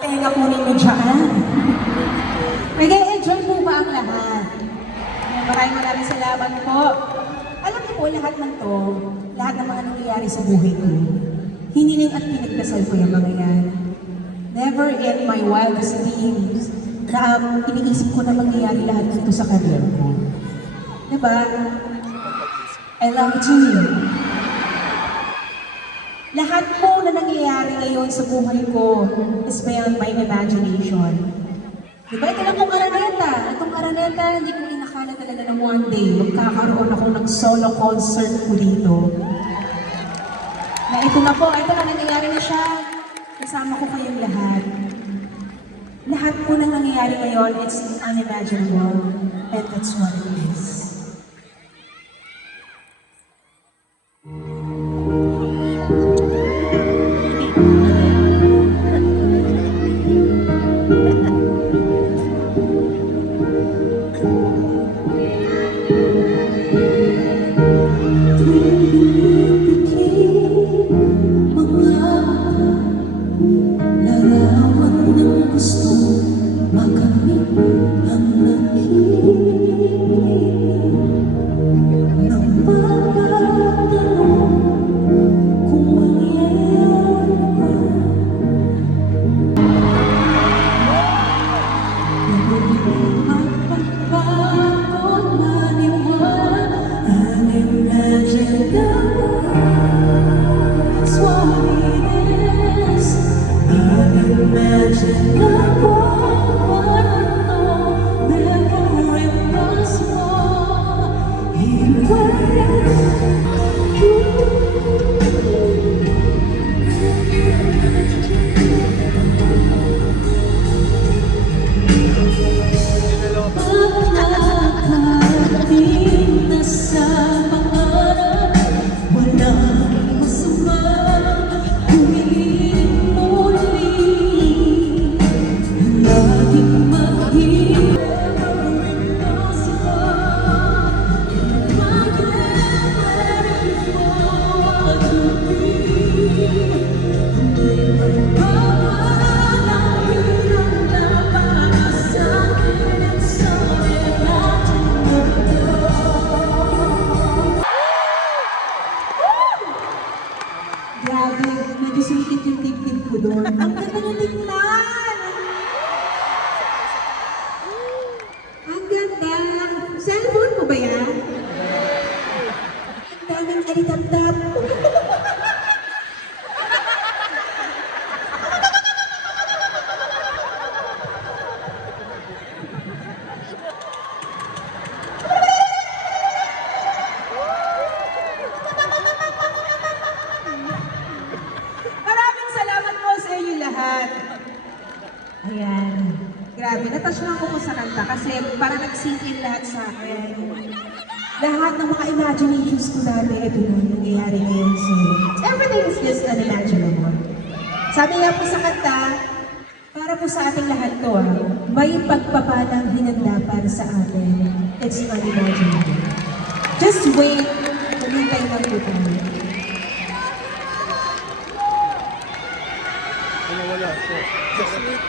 Tenga po ninyo dyan. Nag-e-enjoy po ba ang lahat? Maraming salamat po. Alam niyo po, lahat ng to, lahat ng mga nangyayari sa buhay ko, hiniling at pinagdasal ko yung mga yan. Never in my wildest dreams na iniisip ko na mangyayari lahat nito sa career ko. Diba? I love you. Lahat po na nangyayari ngayon sa buhay ko is beyond my imagination. Diba? Ito lang kong Araneta. Itong Araneta, hindi ko inakala talaga na one day magkakaroon ako ng solo concert ko dito. Na ito na po, ito na nangyayari na siya. Kasama ko kayong lahat. Lahat po na nangyayari ngayon, it's unimaginable. And that's what it is. Grabe, medyo sumitit yung tip-tip ko doon. Ang ganda ng tignan! Ang ganda! Cellphone mo ba yan? Ang daming alitap-tap. Ayan. Grabe, natouch lang ako sa kanta kasi para nag-sink in lahat sa akin. Lahat ng mga imaginations ko dati, ito na nangyayari ngayon. So, everything is just unimaginable. Sabi nga po sa kanta, para po sa ating lahat to, may pagpapalang hinanda para sa atin. It's unimaginable. Just wait, lumintay lang po tayo. Just wait.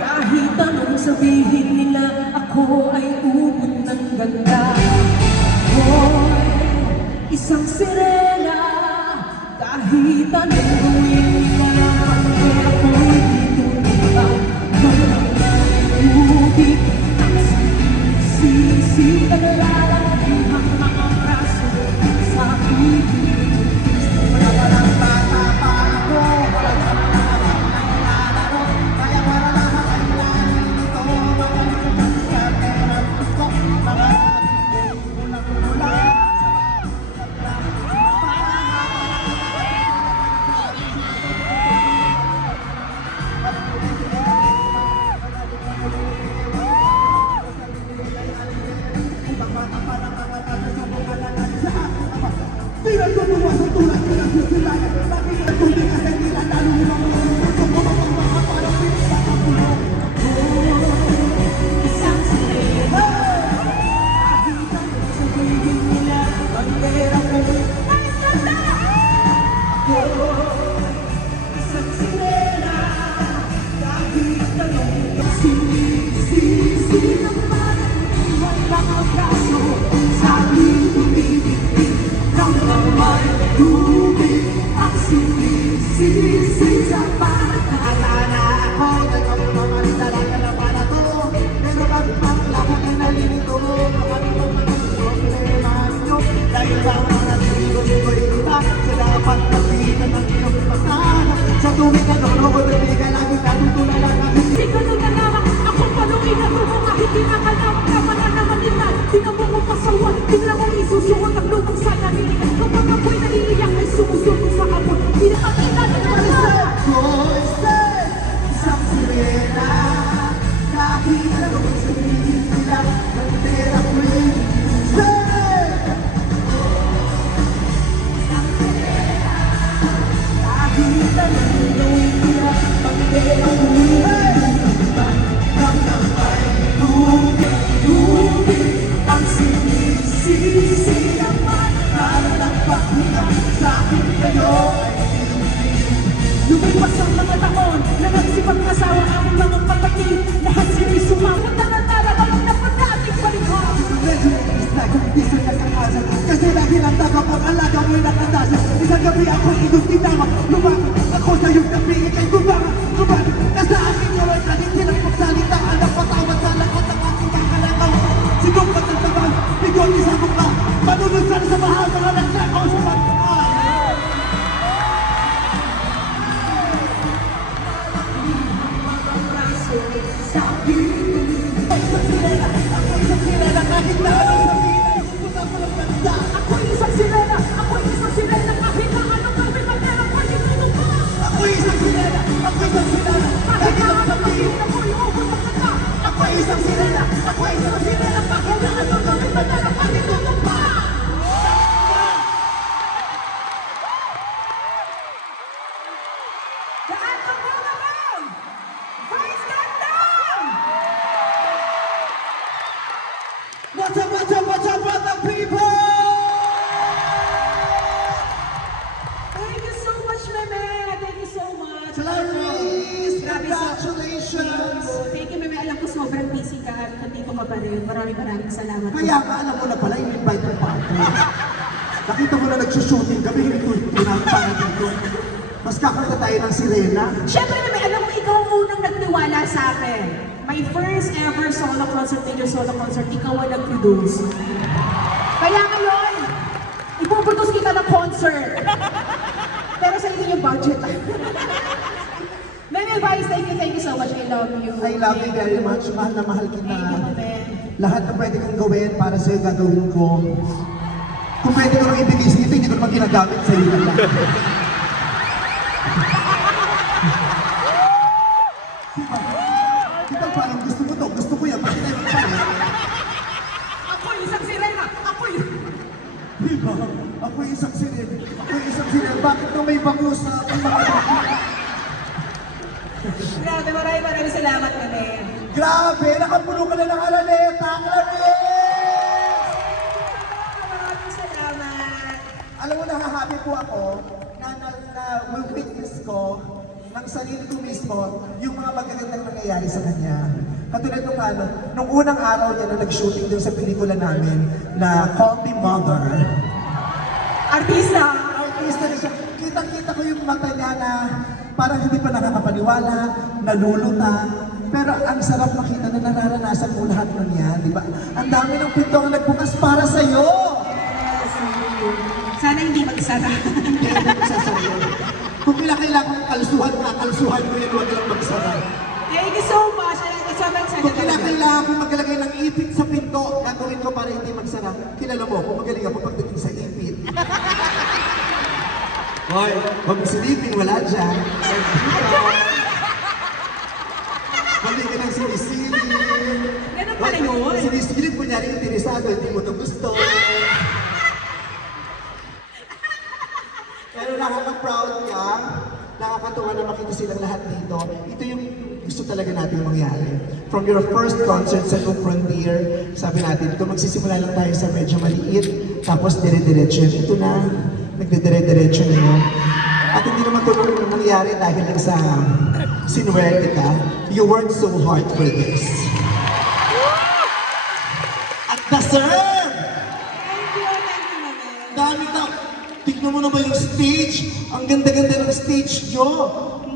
Kahit anong sabihin nila, ako ay ubod ng ganda. Hoy, isang sirena, kahit anong gawin nila, ako'y tutupad ng ubig. Ang sisi na lalaki ang mga braso sa ibig. Walang bata pa ako, Di natutuwa sa tulad ka ng susilayan. Bakit ang tubig kasi nilalalo mo ang gusto mo mapagmaka parang pinagkakapulong. Isang sirena. Nakita mo sa tingin nila, bandera ko. Ako, isang sirena. Kahit anong sinisisi naman, walang abraso sa aking tumibigin. Kamay, tubig, ang sinisisi sa pagkakala na ako. Nagkakaroon talaga na para to. Pero bakit ang lahat ay nalilito mo? Ano ba ang problema nyo? Dahil ba mga tingin ko iba sa dapat napitan ng iyong pasada. Sa tuwing nanonood at di ka lagi natutulala na Di ka na nalaman, ako paluin na ito kahit di nakalawang naman na naman ilan. Di na mo mapasawan, di na mo isusuot ang lumang salamin. Kapag ako'y naiiyak ay sumusunod sa kapon. Di na makita na naman isang sirena. Kahit anong sabihin nila, bandera ko'y kahit anong gawin nila, bandera ko'y kamay, tubig, ang sinisisi naman. Parang pakulang sa akin kayo ay Lumipas ang mga taon na nagsipang asawa ang mga kapatid. Lahat sila'y sumawat na natarabalang na pagdating balikan. Isa nagkakasal kasi dahil ang tagapag-alaga mo'y nakadasal. Isang gabi ako'y iyong tinama. Lumakot ako sa iyong gabi, ika'y gumama. Gumama na sa aking gawin na hindi lang magsalita. Anak patawad sa lakot ng aking kakalakaw. Sinumpat ng tabang, bigot sa mukha. Manunod sa mahal mga nagsakaw sa pagkakas. Kahit na anong sabihin ay pupunta pa ng banda. Ako'y isang sirena, ako'y isang sirena. Kahit na anong gawin man meron pa rin pa. Ako'y isang sirena, ako'y isang sirena. Kahit Kahit na anong anong sabihin, gawin ako'y ubod ang kanta. ako'y isang sirena, Ako'y isang sirena. Kahit na anong gawin man meron pa rin pa. Lahat ng mga naman! Vice Gandang! What's up, what's up, what's up, what the people? Thank you so much, Meme! Thank you so much! Clarice, Grabe congratulations! Thank you, Meme. Alam ko sobrang busy ka at nandito ka pa rin. Maraming salamat. Kaya nga, alam mo na pala, in-invite mo pa ako. Nakita mo na nagsushooting kami, pinag para dito. Mas kakanta tayo ng sirena. Siyempre, Meme, alam mo, ikaw ang unang nagtiwala sa akin. My first ever solo concert, major solo concert, ikaw ang nag-produce. Kaya ngayon, ipuproduce kita ng concert. Pero sa inyo yung budget. Meme Vice, thank you so much. I love you. I love you very much. Mahal na mahal kita. Thank you, Meme. Lahat na pwede kong gawin para sa'yo gagawin ko. Kung pwede ko nang ibigay sa'yo, hindi ko naman ginagamit sa'yo na lang. Diba parang gusto mo to, gusto ko yan, bakit tayo magpalit? Ako isang sirena! Diba? Ako yung isang sirena. Ako yung isang sirena. Bakit nung may bango sa aking mga Grabe, maraming salamat, Meme. Grabe! Nakapuno ka na ng alaleta! Clarice! Maraming salamat. Alam mo, nahahappy po ako na witness ko ng sarili ko mismo yung mga magagandang nangyayari sa kanya. Katulad nung unang araw niya na nag-shooting dun sa pelikula namin na Call Me Mother. Artista! Artista na siya. Kitang-kita ko yung mata niya na parang hindi pa nakakapaniwala, nalulutang. Pero ang sarap makita na nararanasan mo lahat nun yan, di ba? Ang dami ng pinto ang nagbukas para sa'yo! Sana hindi magsara. Kaya nagsasayo. Kung kailangan kalsuhan mo yan, huwag lang magsara. Thank you so much. Sobrang sana Kung kailangan kong maglagay ng ipit sa pinto, gagawin ko para hindi magsara. Kilala mo, kung magaling ako pagdating sa ipit. Hoy, huwag mo silipin, wala dyan. Hindi ka nang sinisilip. Ganun pala yun. Sinisilip, kunyari interesado, hindi mo ito gusto. proud ka. Nakakatuwa na makita silang lahat dito. Ito yung gusto talaga natin mangyari. From your first concert sa New Frontier, sabi natin, ito magsisimula lang tayo sa medyo maliit, tapos dire-diretso yun. Ito na, nagdidire-diretso na yun. At hindi naman ito nangyari dahil lang sa sinuwerte ka. You worked so hard for this. At deserve! Thank you, Mami. Dami ka. Tignan mo na ba yung stage? Ang ganda-ganda ng stage nyo.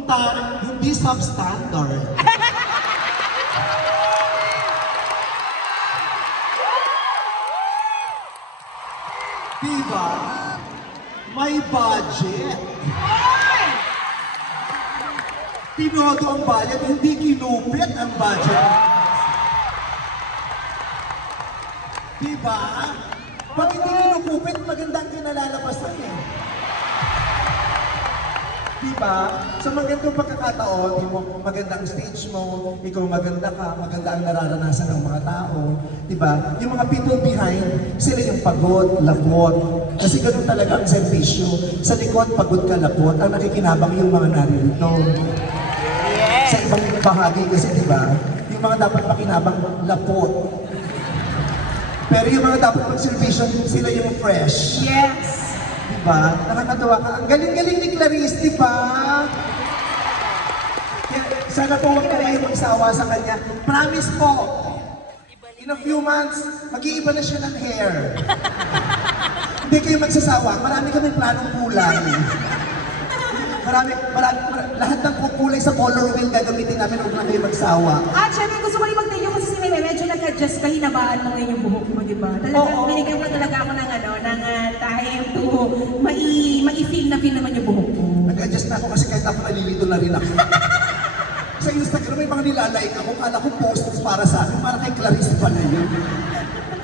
Hindi substandard. Diba? May budget. Tinodo ang budget, hindi kinupit ang budget. Diba? Pag hindi kinukupit, magandang kinalalabasan eh. Diba? Sa magandang pagkakataon, di mo, maganda ang stage mo, ikaw maganda ka, maganda ang nararanasan ng mga tao. Diba? Yung mga people behind, sila yung pagod, lapot. Kasi ganun talaga ang servisyo. Sa likod, pagod ka, lapot. Ang nakikinabang yung mga naririto. Sa ibang bahagi kasi, diba? Yung mga dapat makinabang, lapot. Pero yung mga dapat mag-servisyo, sila yung fresh. Yes! Diba? Nakakatawa ka. Ang galing-galing ni Clarice, diba? Kaya sana po huwag kayo magsawa sa kanya. Promise po, in a few months, mag-iiba na siya ng hair. Hindi kayo magsasawa. Marami kami planong kulay. Lahat ng kulay sa color wheel gagamitin namin, huwag na kayo magsawa. At syempre, gusto ko rin mag-thank you kasi si Meme, medyo nag-adjust ka, hinabaan mo ngayon yung buhok mo, di ba? Talagang binigyan mo talaga ako ng time to mai-feel na feel naman yung buhok mo. Nag-adjust na ako kasi kahit ako nalilito na rin ako. Sa Instagram may mga nilalike ako, kala ko posts para sa akin, para kay Clarice pala yun.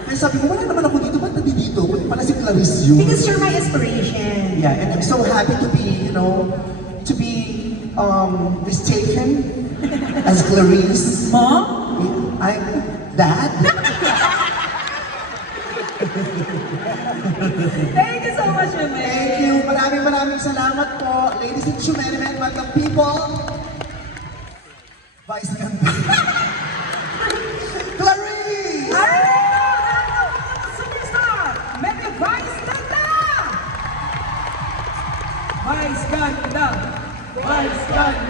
Kaya sabi ko, wala naman ako dito, ba't nandito? Ba't pala si Clarice yun? Because you're my inspiration. Yeah, and I'm so happy to be, to be mistaken as Clarice. Mom? I'm Dad. Thank you so much, Meme. Thank you. Maraming salamat po. Ladies and gentlemen, madam people. Vice Ganda. Clarice! Ano? Superstar! Meme Vice Ganda! Vice Ganda! Vice Ganda!